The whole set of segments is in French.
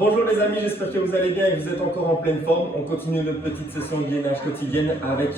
Bonjour les amis, j'espère que vous allez bien et que vous êtes encore en pleine forme. On continue notre petite session de gainage quotidienne avec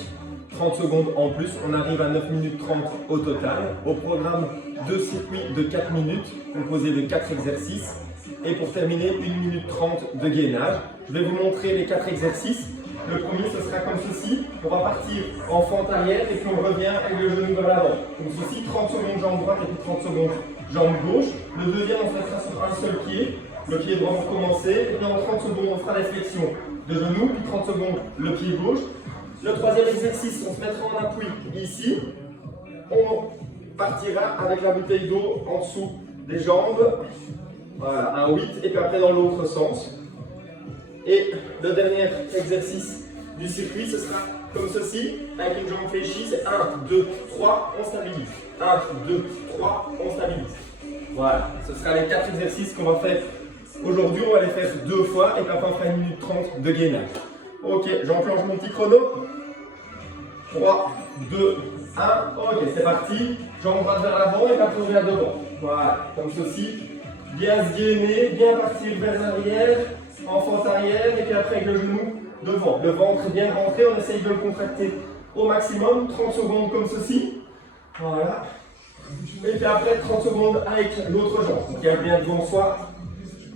30 secondes en plus. On arrive à 9 minutes 30 au total. Au programme, 2 circuits de 4 minutes composés de 4 exercices. Et pour terminer, 1 minute 30 de gainage. Je vais vous montrer les 4 exercices. Le premier, ce sera comme ceci. On va partir en fente arrière et puis on revient avec le genou vers l'avant. Comme ceci, 30 secondes jambe droite et puis 30 secondes jambe gauche. Le deuxième, on se mettra sur un seul pied. Le pied droit pour commencer. Et puis en 30 secondes, on fera des flexions de genoux. Puis 30 secondes, le pied gauche. Le troisième exercice, on se mettra en appui ici. On partira avec la bouteille d'eau en dessous des jambes. Voilà, un 8. Et puis après dans l'autre sens. Et le dernier exercice du circuit, ce sera comme ceci, avec une jambe fléchie, c'est 1, 2, 3, on stabilise. 1, 2, 3, on stabilise. Voilà, ce sera les 4 exercices qu'on va faire aujourd'hui. On va les faire 2 fois et puis après on fera 1 minute 30 de gainage. Ok, j'enclenche mon petit chrono. 3, 2, 1, ok, c'est parti. Jambe droite vers l'avant et puis après on vers devant. Voilà, comme ceci. Bien se gainer, bien partir vers l'arrière. En fente arrière et puis après avec le genou devant. Le ventre bien rentré, on essaye de le contracter au maximum. 30 secondes comme ceci. Voilà. Et puis après 30 secondes avec l'autre jambe. Donc garde bien devant soi.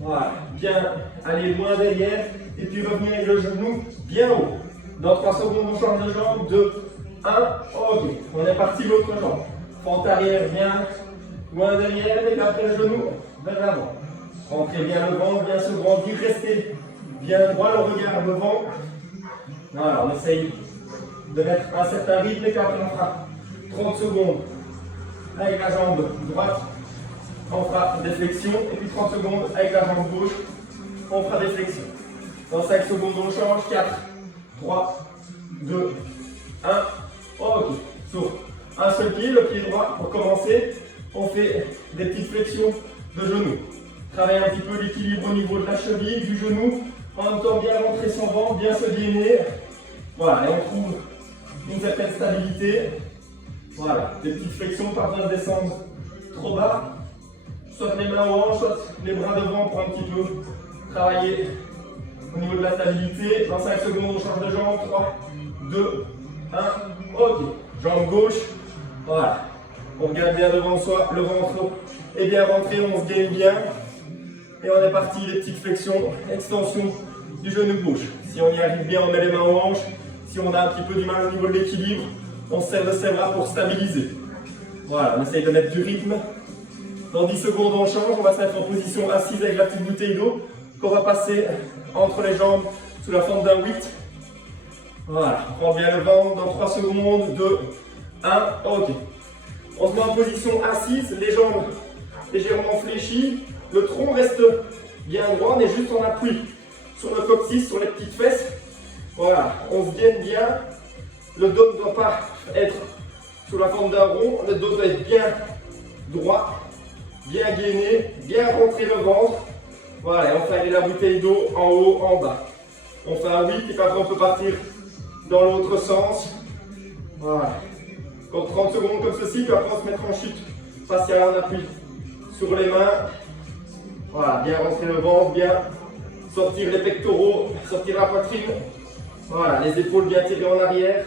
Voilà. Bien aller loin derrière et puis revenir avec le genou bien haut. Dans 3 secondes, on change de jambe. 2, 1, ok. On est parti l'autre jambe. Fente arrière bien loin derrière et puis après le genou vers l'avant. Rentrez bien le ventre, bien se grandir, restez bien droit, le regard devant. Voilà, on essaye de mettre un certain rythme et puis après on fera 30 secondes avec la jambe droite, on fera des flexions et puis 30 secondes avec la jambe gauche, on fera des flexions. Dans 5 secondes on change, 4, 3, 2, 1, ok. Sur un seul pied, le pied droit pour commencer, on fait des petites flexions de genoux. Travaille un petit peu l'équilibre au niveau de la cheville, du genou, en même temps bien rentrer son ventre, bien se gainer. Voilà, et on trouve une certaine stabilité. Voilà, des petites flexions, pas besoin de descendre trop bas. Soit les mains aux hanches, soit les bras devant pour un petit peu travailler au niveau de la stabilité. Dans 5 secondes, on change de jambe. 3, 2, 1, ok. Jambe gauche, voilà. On regarde bien devant soi, le ventre est bien rentré, on se gaine bien. Et on est parti, les petites flexions, extension du genou gauche. Si on y arrive bien, on met les mains aux hanches. Si on a un petit peu du mal au niveau de l'équilibre, on se serre le bras pour stabiliser. Voilà, on essaye de mettre du rythme. Dans 10 secondes, on change. On va se mettre en position assise avec la petite bouteille d'eau qu'on va passer entre les jambes sous la forme d'un 8. Voilà, on prend bien le ventre dans 3 secondes. 2, 1, ok. On se met en position assise, les jambes légèrement fléchies. Le tronc reste bien droit, on est juste en appui sur le coccyx, sur les petites fesses. Voilà, on se gaine bien. Le dos ne doit pas être sous la forme d'un rond, le dos doit être bien droit, bien gainé, bien rentrer le ventre. Voilà, et on fait aller la bouteille d'eau en haut, en bas. On fait un 8 et puis après on peut partir dans l'autre sens. Voilà, encore 30 secondes comme ceci, puis après on se mettra en chute faciale en appui sur les mains. Voilà, bien rentrer le ventre, bien sortir les pectoraux, sortir la poitrine. Voilà, les épaules bien tirées en arrière.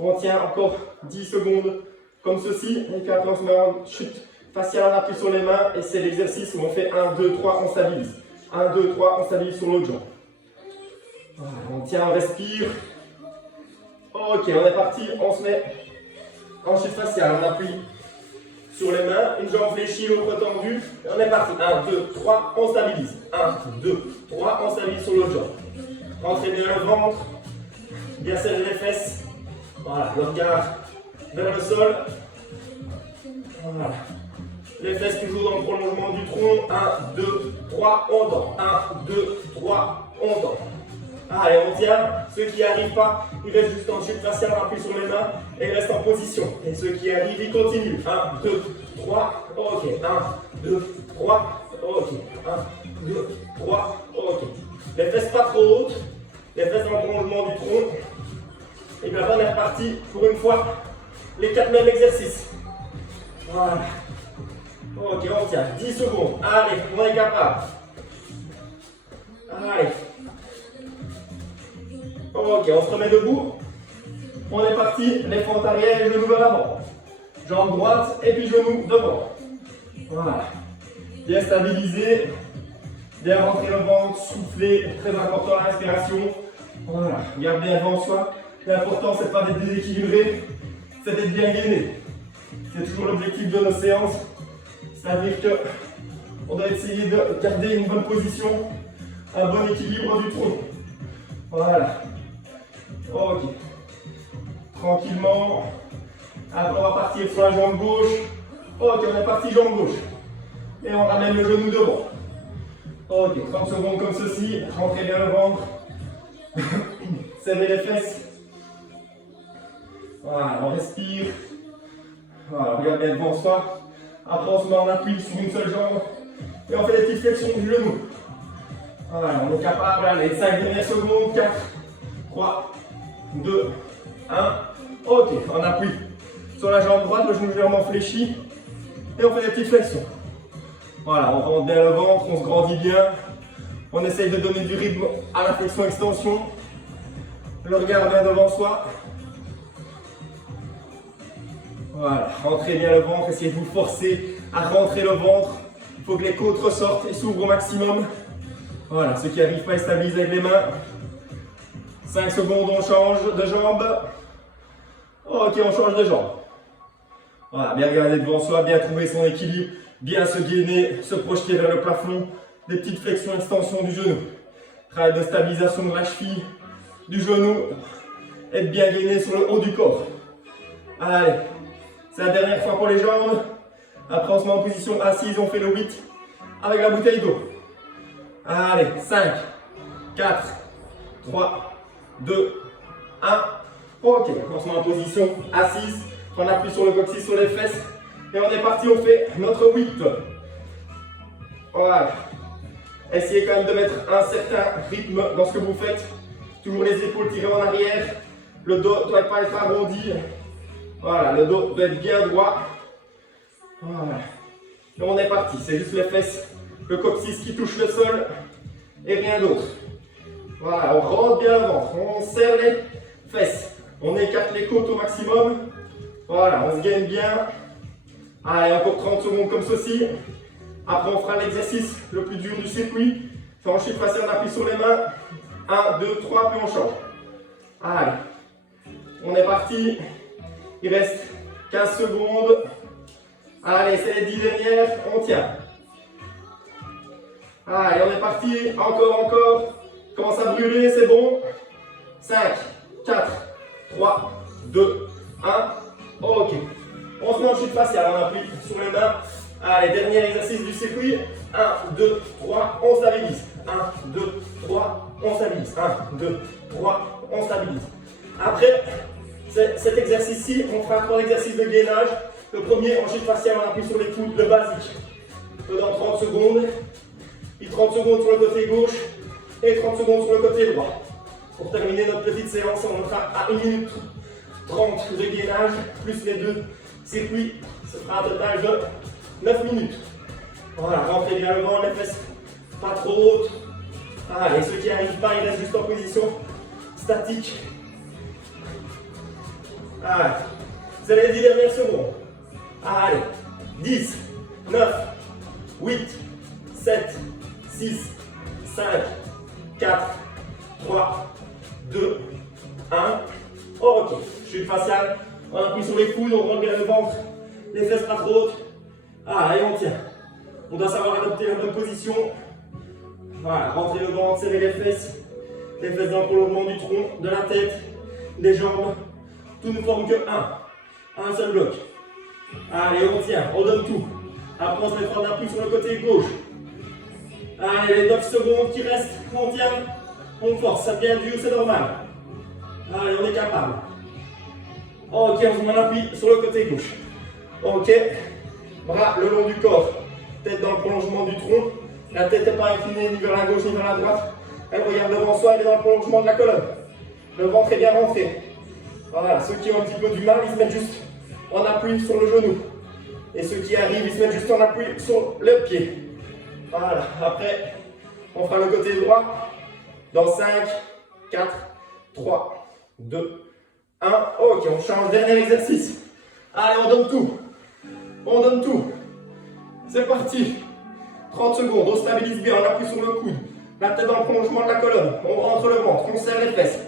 On tient encore 10 secondes comme ceci. Et puis après on se met en chute faciale en appui sur les mains. Et c'est l'exercice où on fait 1, 2, 3, on stabilise. 1, 2, 3, on stabilise sur l'autre jambe. Voilà, on tient, on respire. Ok, on est parti. On se met en chute faciale, on appuie sur les mains, une jambe fléchie, l'autre tendue. Et on est parti. 1, 2, 3, on stabilise. 1, 2, 3, on stabilise sur l'autre jambe. Rentrez bien le ventre. Bien serrer les fesses. Voilà, le regard vers le sol. Voilà. Les fesses toujours dans le prolongement du tronc. 1, 2, 3, on tend. 1, 2, 3, on tend. Allez, on tient. Ceux qui n'y arrivent pas, ils restent juste en chute faciale, on appuie sur les mains et ils restent en position. Et ceux qui arrivent, ils continuent. 1, 2, 3, ok. 1, 2, 3, ok. 1, 2, 3, ok. Les fesses pas trop hautes, les fesses dans le prolongement du tronc. Et bien là, on est reparti pour une fois les 4 mêmes exercices. Voilà. Ok, on tient 10 secondes. Allez, on est capable. Allez. Ok, on se remet debout. On est parti, les fentes arrière et genoux vers l'avant. Jambe droite et puis genou devant. Voilà. Bien stabilisé. Bien rentrer le ventre, souffler. Très important la respiration. Voilà. Garde bien devant soi. L'important, c'est pas d'être déséquilibré, c'est d'être bien gainé. C'est toujours l'objectif de nos séances. C'est-à-dire qu'on doit essayer de garder une bonne position, un bon équilibre du tronc. Voilà. Ok. Tranquillement. Après, on va partir sur la jambe gauche. Ok, on est parti jambe gauche. Et on ramène le genou devant. Ok, 30 secondes comme ceci. Rentrez bien le ventre. Serrez les fesses. Voilà, on respire. Voilà, regarde bien devant soi. Après, on se met en appui sur une seule jambe. Et on fait des petites flexions du genou. Voilà, on est capable. Allez, 5 dernières secondes. 4, 3, 2, 1. Ok, on appuie sur la jambe droite, le genou légèrement fléchi. Et on fait des petites flexions. Voilà, on rentre bien le ventre, on se grandit bien. On essaye de donner du rythme à la flexion-extension. Le regard bien devant soi. Voilà, rentrez bien le ventre, essayez de vous forcer à rentrer le ventre. Il faut que les côtes ressortent et s'ouvrent au maximum. Voilà, ceux qui n'arrivent pas à stabiliser avec les mains. 5 secondes, on change de jambe. Ok, on change de jambe. Voilà, bien regarder devant soi, bien trouver son équilibre, bien se gainer, se projeter vers le plafond. Des petites flexions, extensions du genou. Travail de stabilisation de la cheville, du genou. Être bien gainé sur le haut du corps. Allez. C'est la dernière fois pour les jambes. Après, on se met en position assise, on fait le 8 avec la bouteille d'eau. Allez, 5, 4, 3, 2, 1. Ok, on se met en position assise. On appuie sur le coccyx, sur les fesses. Et on est parti, on fait notre 8. Voilà. Essayez quand même de mettre un certain rythme dans ce que vous faites. Toujours les épaules tirées en arrière. Le dos ne doit pas être arrondi. Voilà, le dos doit être bien droit. Voilà. Et on est parti. C'est juste les fesses, le coccyx qui touche le sol et rien d'autre. Voilà, on rentre bien le ventre. On serre les fesses. On écarte les côtes au maximum. Voilà, on se gaine bien. Allez, encore 30 secondes comme ceci. Après, on fera l'exercice le plus dur du circuit. Enfin, on chiffre assez, on appuie sur les mains. 1, 2, 3, puis on change. Allez, on est parti. Il reste 15 secondes. Allez, c'est les 10 dernières. On tient. Allez, on est parti. Encore. Commence à brûler, c'est bon. 5, 4, 3, 2, 1. Ok. On se met en chute faciale. On appuie sur les mains. Allez, dernier exercice du circuit. 1, 2, 3, on stabilise. 1, 2, 3, on stabilise. 1, 2, 3, on stabilise. Après, cet exercice-ci, on fera 3 exercices de gainage. Le premier, en chute faciale, on appuie sur les coudes, le basique. Pendant 30 secondes. Puis 30 secondes sur le côté gauche et 30 secondes sur le côté droit. Pour terminer notre petite séance, on fera à 1 minute 30 de gainage, plus les 2 circuits. Ce sera un total de 9 minutes. Voilà, rentrez bien le ventre, les fesses pas trop hautes. Allez, ceux qui n'arrivent pas, ils restent juste en position statique. Allez, c'est les 10 dernières secondes. Allez, 10, 9, 8, 7, 6, 5, 4, 3, 2, 1. Ok, chute faciale. On appuie sur les coudes, on rentre bien le ventre, les fesses pas trop hautes. Ah, et on tient. On doit savoir adopter la bonne position. Voilà, rentrer le ventre, serrer les fesses dans le prolongement du tronc, de la tête, des jambes. Tout ne forme que un seul bloc. Allez, on tient, on donne tout. Après, on se mettra en appui sur le côté gauche. Allez, les 9 secondes qui restent, on tient, on force, ça devient dur, c'est normal. Allez, on est capable. Ok, on se met en appui sur le côté gauche. Ok, bras le long du corps, tête dans le prolongement du tronc. La tête n'est pas inclinée ni vers la gauche ni vers la droite. Elle regarde devant soi, elle est dans le prolongement de la colonne. Le ventre est bien rentré. Voilà, ceux qui ont un petit peu du mal, ils se mettent juste en appui sur le genou. Et ceux qui arrivent, ils se mettent juste en appui sur le pied. Voilà, après, On fera le côté droit dans 5, 4, 3, 2, 1. Ok, on change. Dernier exercice. Allez, on donne tout. On donne tout. C'est parti. 30 secondes. On stabilise bien. On appuie sur le coude. La tête dans le prolongement de la colonne. On rentre le ventre. On serre les fesses.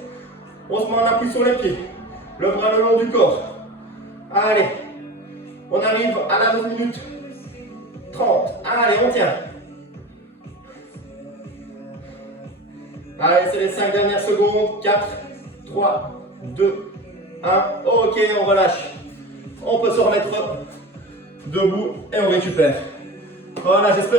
On se met en appui sur les pieds. Le bras le long du corps. Allez. On arrive à la 9 minutes 30. Allez, on tient. Allez, c'est les 5 dernières secondes. 4, 3, 2, 1. Ok, on relâche. On peut se remettre debout et on récupère. Voilà, j'espère.